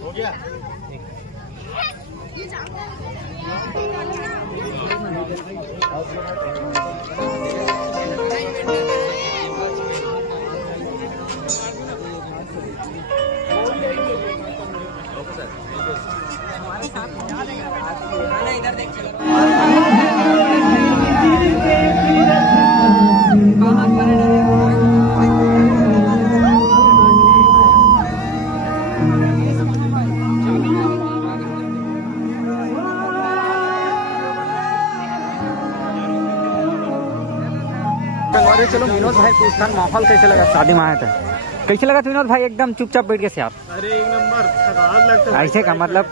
हो गया। इधर देख चलो विनोद भाई पूछता माहौल कैसे लगा शादी में आया था, कैसे लगा विनोद भाई? एकदम चुपचाप बैठ गए यार। अरे एक नंबर लगता है ऐसे का मतलब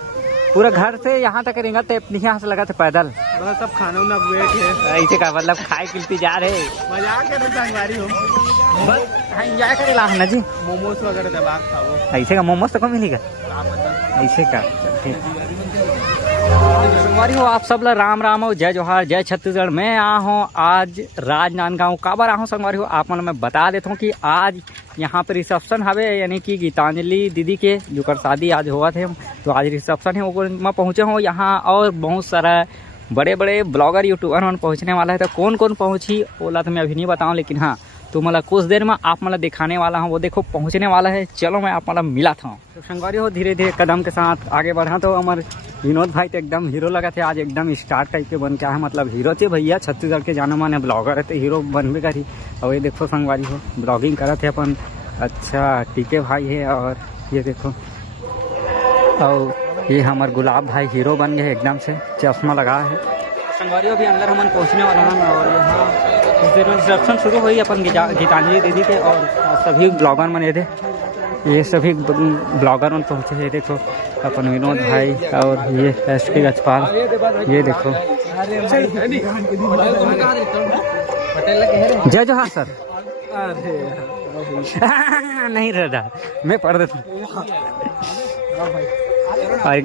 पूरा घर से यहाँ तक रेंगा थे, यहाँ से लगा थे पैदल। बस अब खाना वाना वेट है। ऐसे का मतलब खाए पिलती जा रहे मजाक कर रहे हो बस एंजॉय करे ला ना जी। मोमोज वगैरह दबा खाओ। ऐसे का मोमोज तो कम मिलेगा ऐसे का। संगवारी हो आप सब ला राम राम हो, जय जोहार, जय छत्तीसगढ़। मैं आया हूँ आज राजनांदगांव। काबर आया हूँ संगवारी हो आप मतलब मैं बता देता हूँ कि आज यहाँ पे रिसेप्शन हवे, यानी कि गीतांजलि दीदी के जो कर शादी आज हुआ थे, तो आज रिसेप्शन है वो मैं पहुँचे हूँ यहाँ। और बहुत सारा बड़े बड़े ब्लॉगर यूट्यूबर मन पहुँचने वाला है, तो कौन कौन पहुँची बोला तो मैं अभी नहीं बताऊँ, लेकिन हाँ तो मतलब कुछ देर में आप मतलब दिखाने वाला हूँ। वो देखो पहुँचने वाला है, चलो मैं आप मतलब मिला था। तो संगवारी हो धीरे धीरे कदम के साथ आगे बढ़ा। तो हमारे विनोद भाई तो एकदम हीरो लगा थे आज, एकदम स्टार टाइप के बन के आए, मतलब हीरो थे भैया। छत्तीसगढ़ के जाने माने ब्लॉगर है तो हीरो बन भी करी। और ये देखो संगवारी हो ब्लॉगिंग करा थे अपन। अच्छा टीके भाई है, और ये देखो और ये हमारे गुलाब भाई हीरो बन गए एकदम से, चश्मा लगा है। संगवारी अभी अंदर हम पहुँचने वाला है, और यहाँ रिसेप्शन शुरू हुई अपन गीतांजलि दीदी के, और सभी ब्लॉगर मन थे, ये सभी ब्लॉगर मन पहुँचे हैं। देखो अपन विनोद भाई और ये एसके गजपाल, ये देखो जय जोहार सर। नहीं रहा मैं पढ़ देता और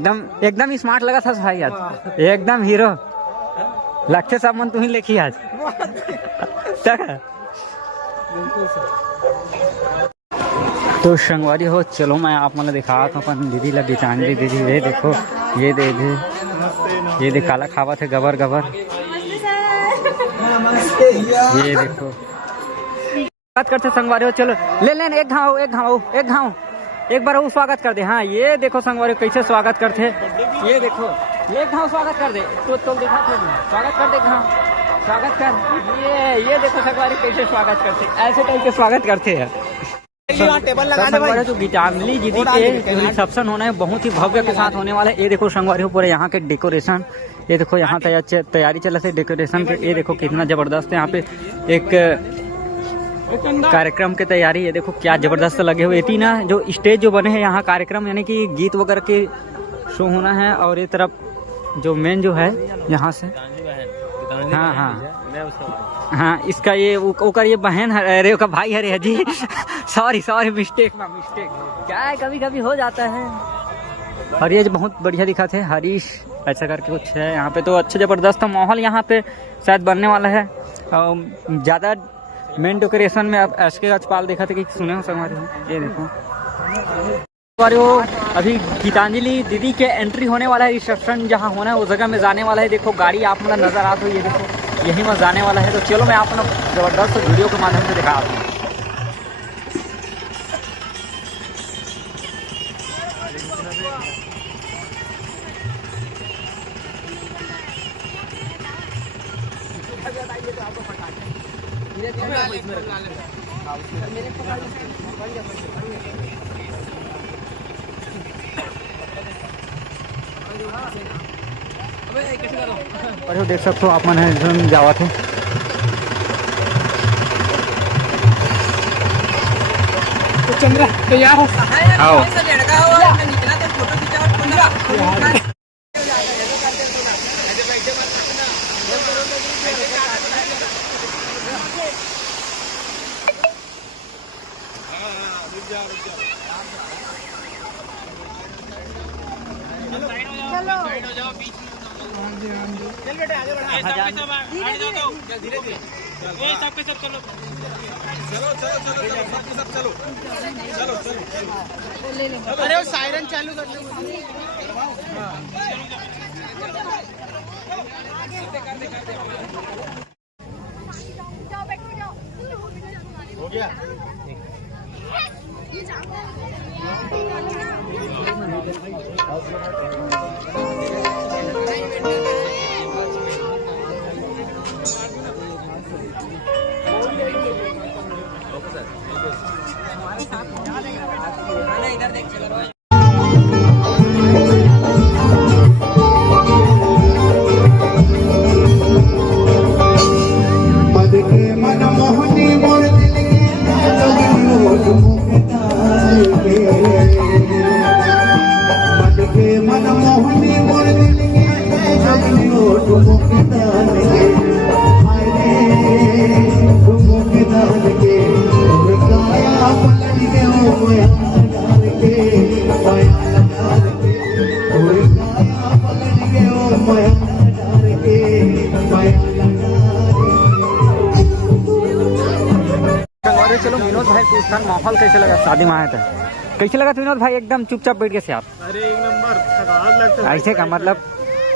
एकदम स्मार्ट लगा था भाई आज, एकदम हीरो लगते सब मन तुम्हें लेखी आज। तो संगवारी हो चलो मैं आप मतलब दिखा था अपन दीदी लगी गीतांजलि दीदी। ये देखो ये दे काला खावा थे गबर गबर। ये देखो बात करते संगवारी हो, चलो ले लेन एक घाव एक बार वो स्वागत कर दे। हाँ ये देखो संगवारी कैसे स्वागत करते, ये देखो एक घाव स्वागत कर दे। तो दिखा स्वागत कर दे घाव, स्वागत कर। ये देखो संगवारी कैसे स्वागत करते, ऐसे टाइप के स्वागत करते हैं। टेबल लगाने भाई। जो गीतांजलि दीदी के रिसेप्शन होना है बहुत ही भव्य के साथ होने वाला है। ये देखो संगवारी पूरे यहाँ के डेकोरेशन, ये देखो यहाँ तैयारी चल रही है डेकोरेशन के। ये देखो कितना जबरदस्त है यहाँ पे एक कार्यक्रम की तैयारी। ये देखो क्या जबरदस्त लगे हुए थी ना, जो स्टेज जो बने हैं यहाँ कार्यक्रम, यानी कि गीत वगैरह के शो होना है। और ये तरफ जो मेन जो है यहाँ से, हाँ इसका ये ओकर ये बहन है, अरे का भाई है जी। सॉरी मिस्टेक क्या है, कभी कभी हो जाता है। और ये बहुत बढ़िया दिखा थे हरीश ऐसा करके कुछ है यहाँ पे। तो अच्छा जबरदस्त माहौल यहाँ पे शायद बनने वाला है। ज़्यादा मेन डेकोरेशन में अब एसके गजपाल देखा था कि सुने हो संगवारी। ये देखो अभी गीतांजलि दीदी के एंट्री होने वाला है, रिसेप्शन जहाँ होना है उस जगह में जाने वाला है। देखो गाड़ी आप मतलब नजर आ तो ये देखो यही में जाने वाला है। तो चलो मैं अपना जबरदस्त वीडियो के माध्यम से दिखा दूँ। और देख सकते हो आप मन जावा थे। तो चंद्रा तैयार हो? आओ चल बेटे आगे बढ़ा। धीरे धीरे अरे वो सायरन चालू कर हो गया। चलो विनोद भाई पूछता माहौल कैसे लगा शादी में आया था, कैसे लगा था विनोद भाई? एकदम चुपचाप बैठ गए आप। अरे एक नंबर थकान लगता है। ऐसे का मतलब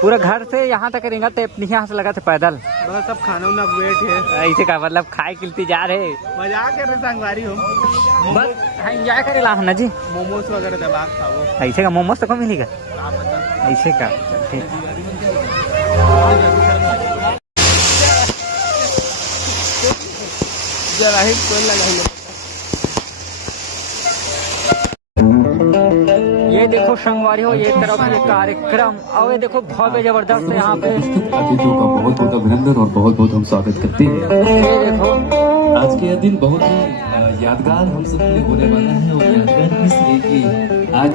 पूरा घर से यहाँ तक रेंगा थे, यहाँ से लगा था पैदल। बस अब खाना उना वेट है। ऐसे का मतलब खाए किलती जा रहे, मजाक कर रहे संगवारी हम। बस एंजॉय करे ला ना जी। मोमोज वगैरह दबा खाओ। ऐसे का मोमोज तो कम मिलेगा ऐसे का। ठीक जरा ही कोई लगा। ये देखो संगवारी हो, ये तरफ ये कार्यक्रम और ये देखो भव्य जबरदस्त है यहाँ पे। अतिथियों का बहुत बहुत अभिनंदन और बहुत बहुत हम स्वागत करते हैं। ये देखो आज के यह दिन बहुत ही यादगार हम सब के लिए होने वाला है, और यादगार इसलिए कि आज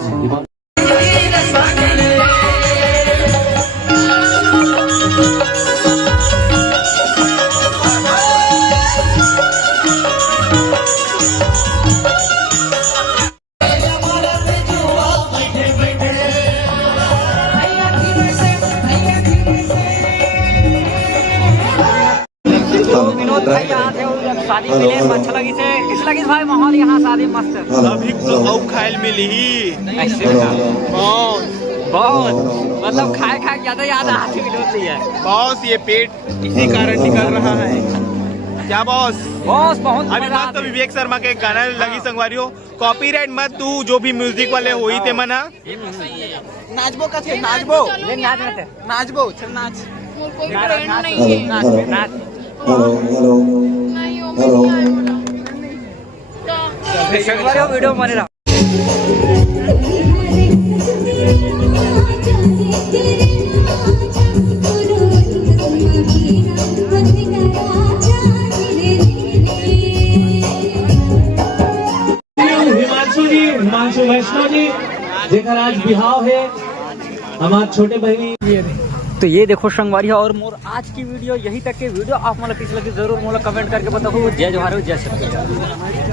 विनोद भाई यहाँ थे शादी मिले अच्छा लगी से, किस लगी भाई माहौल यहाँ शादी मस्त है। अभी तो खाइल मिली ही ऐसे बहुत मतलब खाए खाए ज्यादा याद आती विनोद है। बॉस ये पेट इसी कारण निकल रहा है क्या बॉस? बॉस बहुत अभी मत तो विवेक शर्मा के गाना लगी संगवारियों, कॉपीराइट मत तू जो भी म्यूजिक वाले हो ही थे मना। नाचबो का थे नाचबो ये नाच में थे नाचबो चल नाच। नाच वीडियो बने रहा। हिमांशु वैष्णव जी जेकर आज बिहाव है हमारे छोटे बहनी। तो ये देखो संगवारी और मोर आज की वीडियो यही तक के वीडियो आप मतलब किसी लगे जरूर मोला कमेंट करके बताओ। जय जोहार जय छत्तीसगढ़।